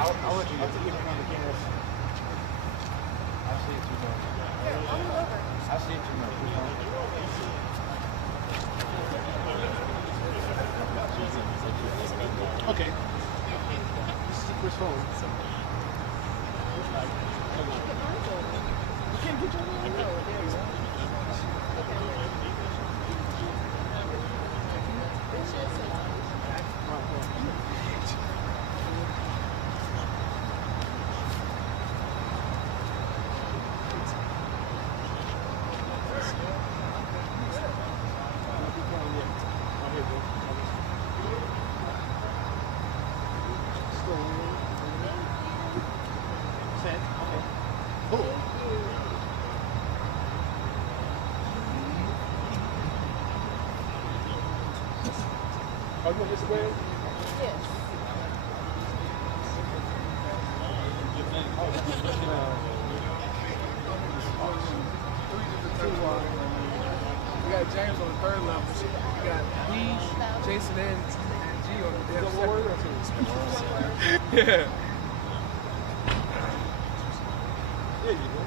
I'll let you get to even on the cameras. I see it too much. I see it too much. Okay. This is Chris phone. You can't get your own. No, there you go. Are you on Instagram? Yes. We got James on the third level. We got B, Jason, and G on the second. Yeah. There you go.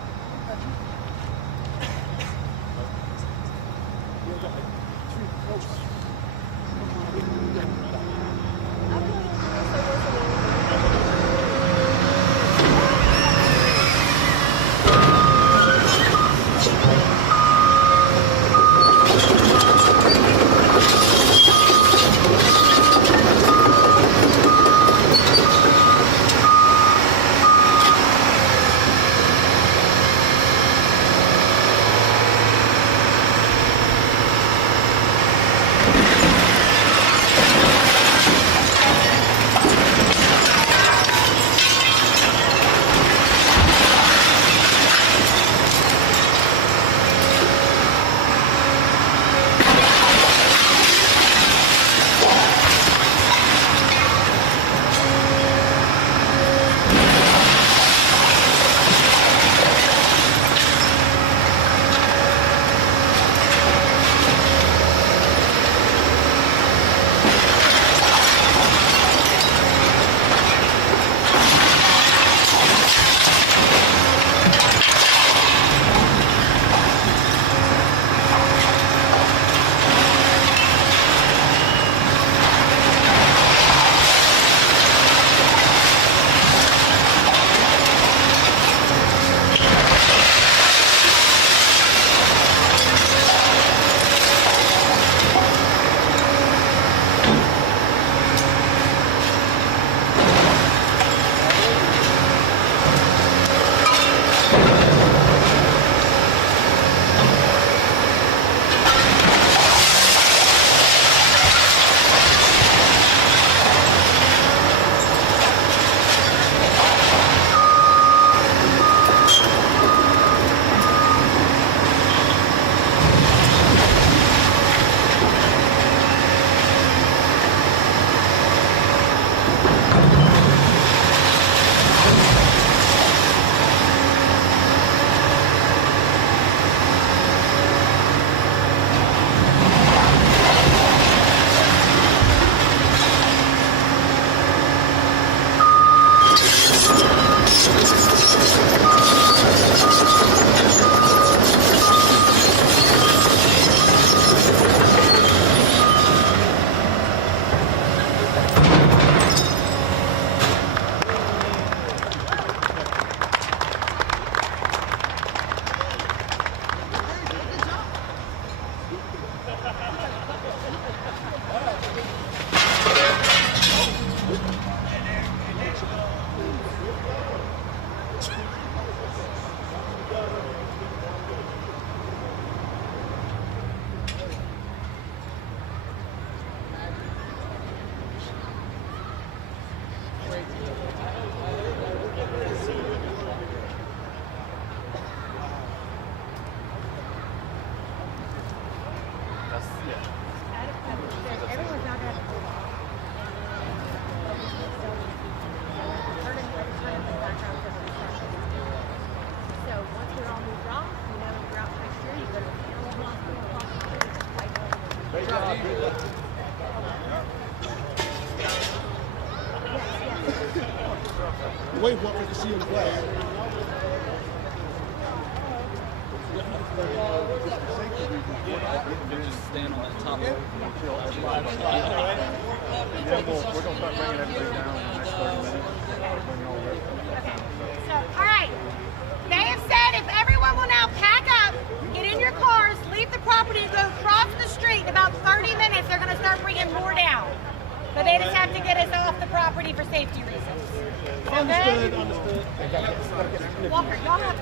wave, Walker, to see you in the class. Just stand on that top. Yeah, we're going to start bringing everything down in the next 30 minutes. Bringing all the rest of it down. So, all right. They have said if everyone will now pack up, get in your cars, leave the property, and go across the street, in about 30 minutes, they're going to start bringing more down. But they just have to get us off the property for safety reasons. Understood. Walker, y'all have...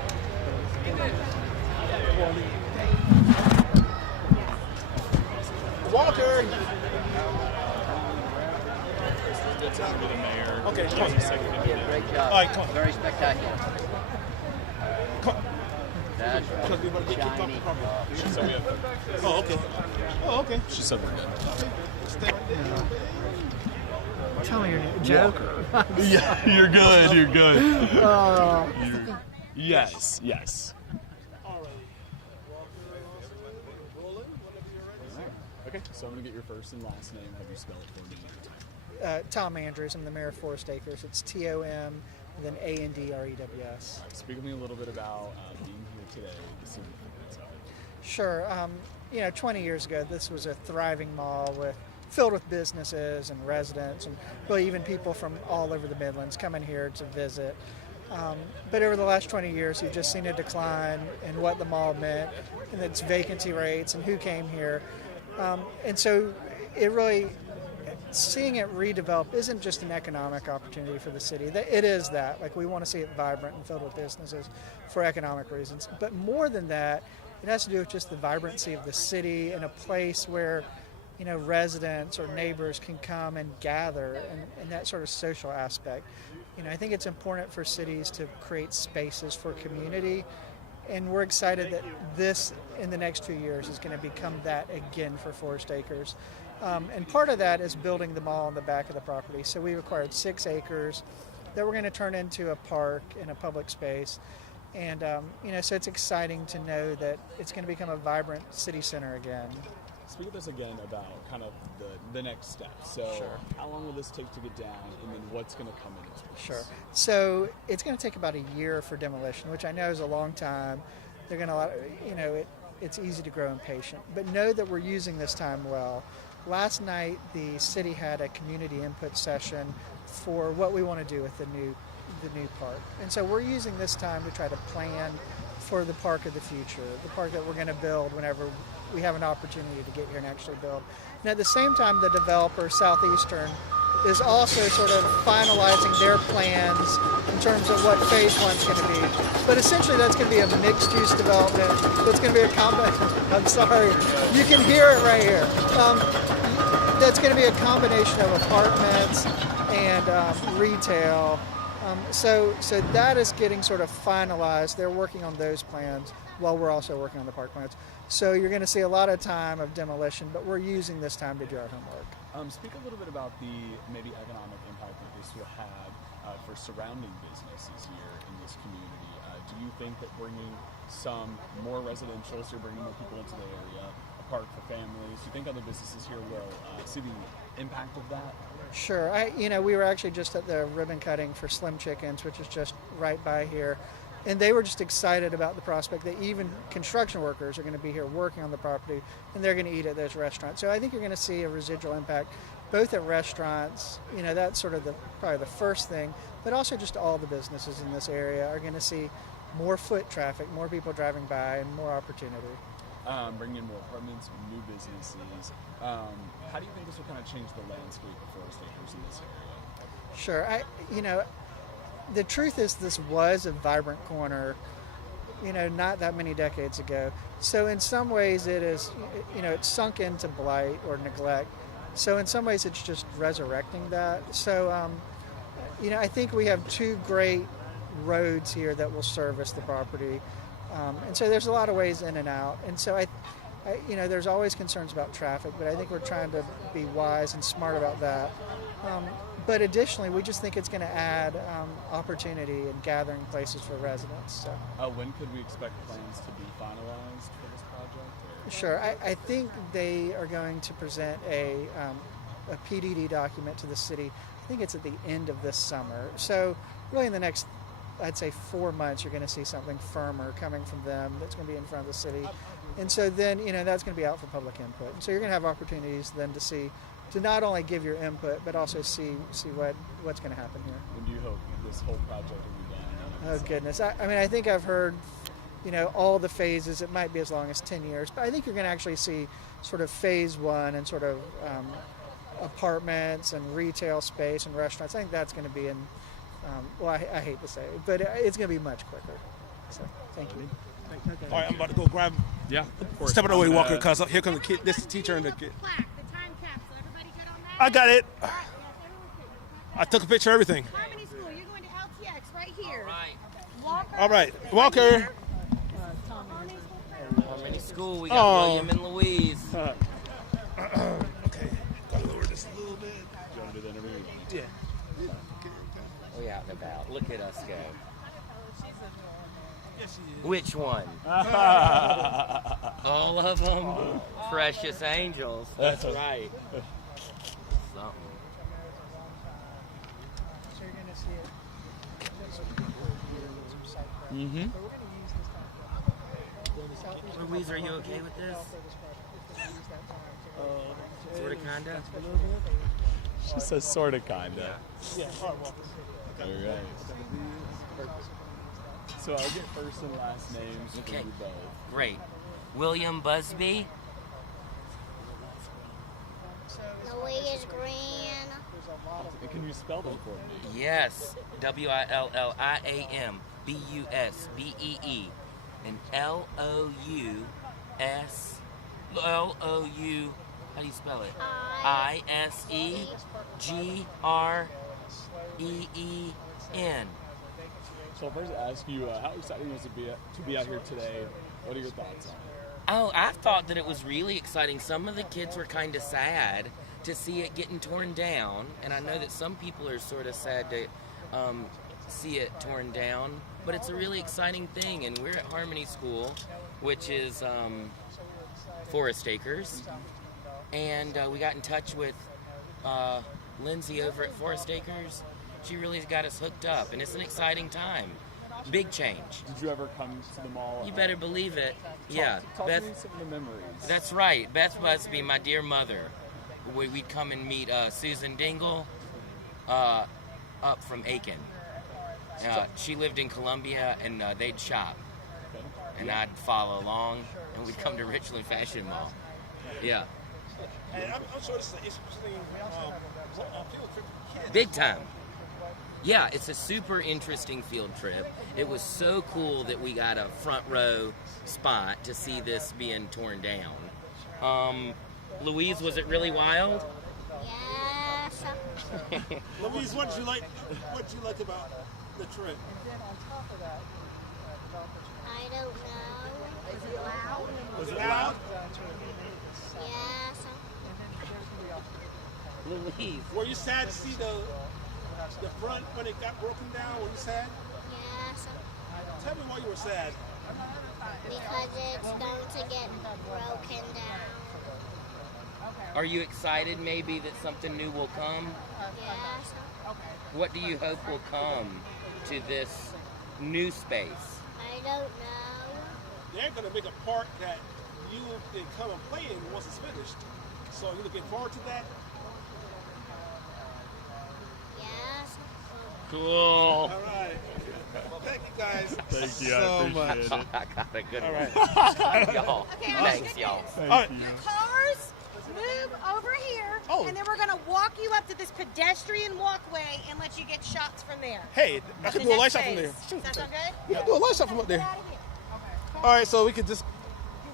Walter! Good time with the mayor. Okay, come on. Great job. All right, come on. Very spectacular. That's right. Because we want to get kicked off the property. She said we have. Oh, okay. Oh, okay. She said we're good. Stay right there. Tell me your name. Joker. Yeah, you're good. You're good. Yes, yes. Okay, so I'm gonna get your first and last name. Have you spell it for me? Tom Andrews. I'm the mayor of Forest Acres. It's TOM and then ANDREWS. Speak with me a little bit about being here today. The significance of it. Sure. 20 years ago, this was a thriving mall filled with businesses and residents, and really even people from all over the Midlands coming here to visit. But over the last 20 years, you've just seen a decline in what the mall meant, and its vacancy rates, and who came here. And so it really, seeing it redevelop isn't just an economic opportunity for the city. It is that. Like, we want to see it vibrant and filled with businesses for economic reasons. But more than that, it has to do with just the vibrancy of the city and a place where, residents or neighbors can come and gather, and that sort of social aspect. I think it's important for cities to create spaces for community, and we're excited that this, in the next few years, is going to become that again for Forest Acres. And part of that is building the mall on the back of the property. So we've acquired 6 acres that we're going to turn into a park and a public space. And, so it's exciting to know that it's going to become a vibrant city center again. Speak with us again about kind of the next step. So how long will this take to get down, and then what's going to come in its place? Sure. So it's going to take about a year for demolition, which I know is a long time. They're going to, it's easy to grow impatient. But know that we're using this time well. Last night, the city had a community input session for what we want to do with the new park. And so we're using this time to try to plan for the park of the future, the park that we're going to build whenever we have an opportunity to get here and actually build. And at the same time, the developer, Southeastern, is also sort of finalizing their plans in terms of what phase one's going to be. But essentially, that's going to be a mixed-use development. That's going to be a I'm sorry, you can hear it right here. That's going to be a combination of apartments and retail. So that is getting sort of finalized. They're working on those plans while we're also working on the park plans. So you're going to see a lot of time of demolition, but we're using this time to do our homework. Speak a little bit about the maybe economic impact that this will have for surrounding businesses here in this community. Do you think that bringing some more residential, so you're bringing more people into the area, a park for families, do you think other businesses here will see the impact of that? Sure. We were actually just at the ribbon cutting for Slim Chickens, which is just right by here. And they were just excited about the prospect that even construction workers are going to be here working on the property, and they're going to eat at those restaurants. So I think you're going to see a residual impact, both at restaurants, that's sort of probably the first thing, but also just all the businesses in this area are going to see more foot traffic, more people driving by, and more opportunity. Bringing in more apartments, new businesses. How do you think this will kind of change the landscape of Forest Acres in this area? Sure. The truth is this was a vibrant corner, not that many decades ago. So in some ways it is, it's sunk into blight or neglect. So in some ways it's just resurrecting that. So, I think we have 2 great roads here that will service the property. And so there's a lot of ways in and out. And so there's always concerns about traffic, but I think we're trying to be wise and smart about that. But additionally, we just think it's going to add opportunity and gathering places for residents. So. When could we expect plans to be finalized for this project? Sure. I think they are going to present a PDD document to the city. I think it's at the end of this summer. So really in the next, I'd say 4 months, you're going to see something firmer coming from them that's going to be in front of the city. And so then, that's going to be out for public input. And so you're going to have opportunities then to not only give your input, but also see what's going to happen here. When do you hope this whole project will be done? Oh, goodness. I mean, I think I've heard, all the phases. It might be as long as 10 years. But I think you're going to actually see sort of phase one and sort of apartments and retail space and restaurants. I think that's going to be in, I hate to say it, but it's going to be much quicker. So, thank you. All right, I'm about to go grab. Yeah, of course. Step it away, Walker, because here comes the kid. This is the teacher and the kid. Plaque, the time capsule. Everybody good on that? I got it. All right, yes, everyone good. I took a picture of everything. Harmony School, you're going to LTX right here. Walker. All right, Walker. Harmony School, we got William and Louise. Okay, gotta lower this a little bit. Do you want to do the interview? Yeah. We out and about. Look at us go. Which one? All of them? Precious angels. That's right. Something. So you're going to see it. Mm-hmm. But we're going to use this time. Louise, are you okay with this? Sort of, kinda? She says sort of, kinda. Yeah. All right, Walker. All right. So I'll get first and last names for Okay. you both. Great. William Busby. Louise Green. Can you spell them for me? Yes. William Busbee. And Louis. Lou. How do you spell it? Isegren. So I'll first ask you, how exciting was it to be out here today? What are your thoughts on it? Oh, I thought that it was really exciting. Some of the kids were kind of sad to see it getting torn down, and I know that some people are sort of sad to see it torn down, but it's a really exciting thing, and we're at Harmony School, which is Forest Acres, and we got in touch with Lindsay over at Forest Acres. She really has got us hooked up, and it's an exciting time. Big change. Did you ever come to the mall? You better believe it. Yeah, Talk Beth. to me some of the memories. That's right. Beth Busby, my dear mother. We'd come and meet Susan Dingle up from Aiken. She lived in Columbia, and they'd shop. And I'd follow along, and we'd come to Richland Fashion Mall. Yeah. And I'm sure this is an interesting field trip for kids. Big time. Yeah, it's a super interesting field trip. It was so cool that we got a front row spot to see this being torn down. Louise, was it really wild? Yes. Louise, what did you like about the trip? I don't know. Was it loud? Yes. Louise. Were you sad to see the front when it got broken down? Were you sad? Yes. Tell me why you were sad. Because it's going to get broken down. Are you excited maybe that something new will come? Yes. What do you hope will come to this new space? I don't know. They're going to make a park that you can come and play in once it's finished. So are you looking forward to that? Yes. Cool. All right. Well, thank you guys. Thank you, so I appreciate much. it. I got a good All one. right. Y'all. Okay, Thanks, y'all. All right. The cars move over here, Oh. and then we're going to walk you up to this pedestrian walkway and let you get shots from there. Hey, I That's can the do a light next shot from there. phase. Does that sound good? Yeah, do a light shot from up Get there. out of here. All right, so we could just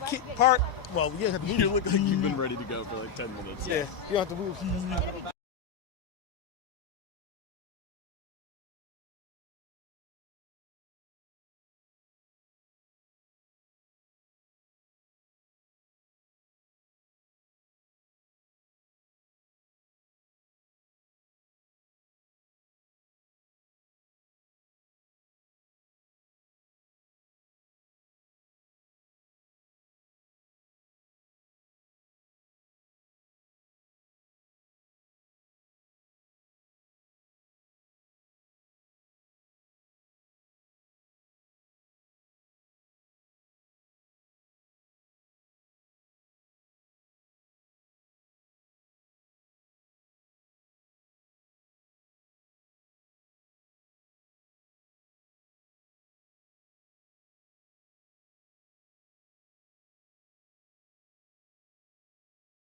keep park. Well, you have to move. You look like you've been ready to go for like 10 minutes. Yeah, you don't have to move.